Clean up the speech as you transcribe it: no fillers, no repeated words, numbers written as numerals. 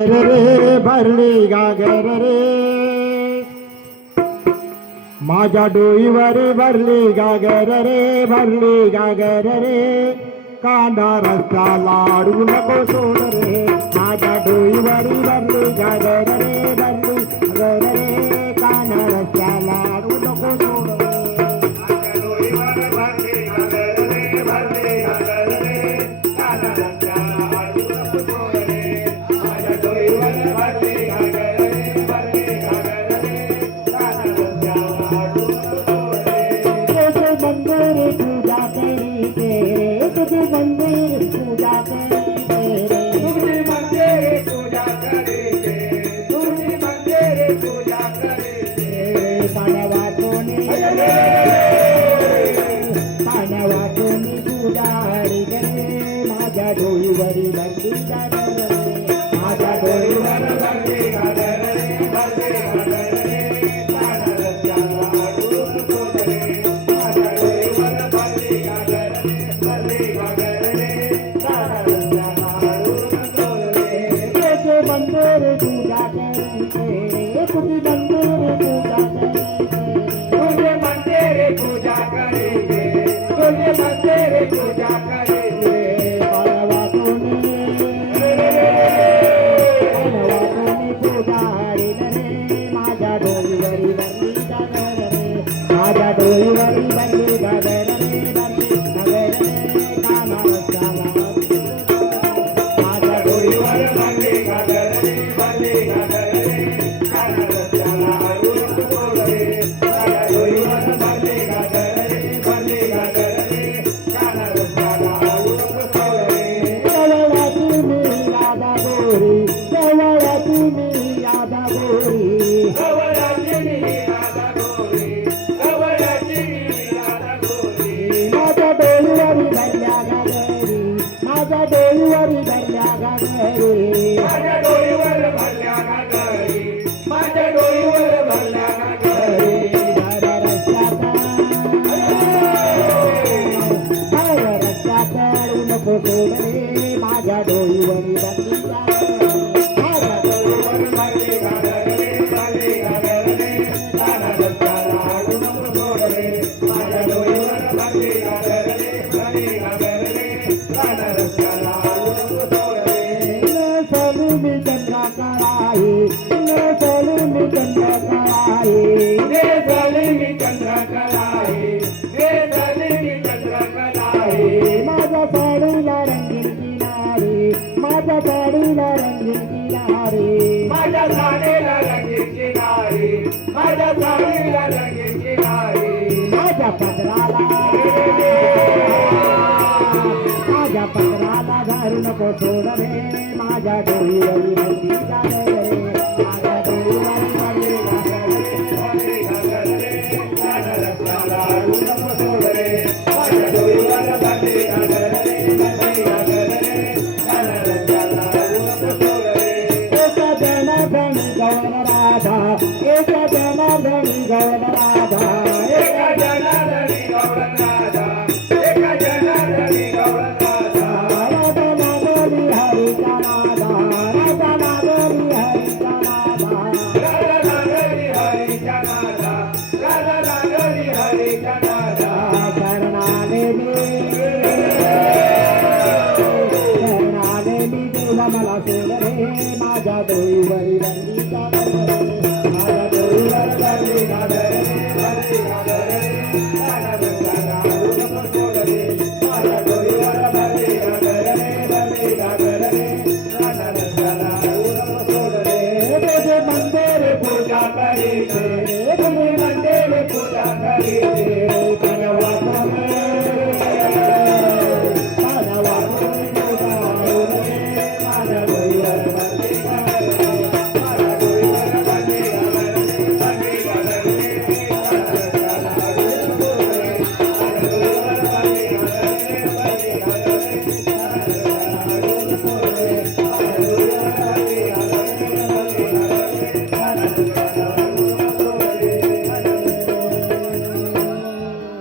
रे भरली गागर रे माझ्या डोईवर भरली गागर रे भरली गागर रे कांदा रस्ता लाडू नको सोड रे माझ्या डोईवर भरली गागर रे भरली गागर रे कांदा रस्ता लाडू नको सोड रे माझ्या डोईवर भरली गागर रे भरली गागर रे कांदा रस्ता लाडू नको सोड रे माझ्या डोईवर भरली गागर रे भरली गागर रे कांदा रस्ता लाडू नको सोड रे तुझे मंदिर पूजा करी तेरे तुझे मंदिर पूजा करी तेरे तुझे मंदिर पूजा करी तेरे तुझे मंदिर पूजा करी तेरे पाण्यावाचोनी पूजा हरी करे माझ्या डोईवरी भरली गागर रे माझ्या डोईवर भरली गागर रे भरली गागर रे कांदा रस्ता लाडू नको सोड रे माझ्या डोईवर भरली गागर रे भरली गागर रे कांदा रस्ता लाडू नको सोड रे तुझे मंदिर पूजा करी तेरे तुझे मंदिर पूजा करी तुझे मंदिर पूजा करी तुझे मंदिर पूजा करी पूजा हरी रे माझ्या डोईवरी भरली गागर रे माझ्या डोईवरी भरली गागर रे भरली गागर रे कांदा रस्ता लाडू माझ्या डोईवर भरली गागर रे भरली गागर रे कांदा रस्ता लाडू नको सोड रे माझ्या डोईवर भरली गागर रे भरली गागर रे कांदा रस्ता लाडू नको सोड रे जवळ तुम्ही राधा गोरी जवळ तुम्ही राधा गोरी जवळ तुम्ही राधा गोरी जवळ तुम्ही राधा गोरी माझ्या डोईवरी भरल्या गागरी माझ्या डोईवरी भरल्या गागरी माझ्या डोईवर भरल्या गागरी माझ्या डोईवर भरल्या गागरी रस्ता काढू नको सोड रे माझ्या डोईवरी भरली गागर माझ्या डोईवर भरली गागर रे भरली गागर रे कांदा रस्ता लाडू नको सोड रे माझ्या डोईवर भरली गागर रे भरली गागर रे कांदा रस्ता लाडू नको सोड रे सोलू मी चंद्रा कराई सोलू मी चंद्रा कराई सोलू मी चंद्रा कराई सोलू मी चंद्रा कराई माझ्या साडीला रंगीन किनारी माझ्या साडीला रंगीन किनारी माझ्या साडीला रंगीन किनारी माझ्या साडीला रंगीन किनारी माझ्या पदराला धरू नको सोड रे माझ्या डोईवरी भरली गागर रे माझ्या डोईवरी भरली गागर रे भरली गागर रे कांदा रस्ता लाडू नको सोड रे माझ्या डोईवर भरली गागर रे भरली गागर रे कांदा रस्ता लाडू नको सोड रे एक जनार्दनी गौर राधा एक जनार्दनी गौर राधा एक जनार्दनी गौर राधा एक जनार्दनी गौर राधा राधा नागरी हरीचा नादा राधा नागरी हरीचा नादा राधा नागरी हरीचा नादा राधा नागरी हरीचा नादा शरणाले मी तुला मला सोड रे माझ्या डोईवरी भरली गागर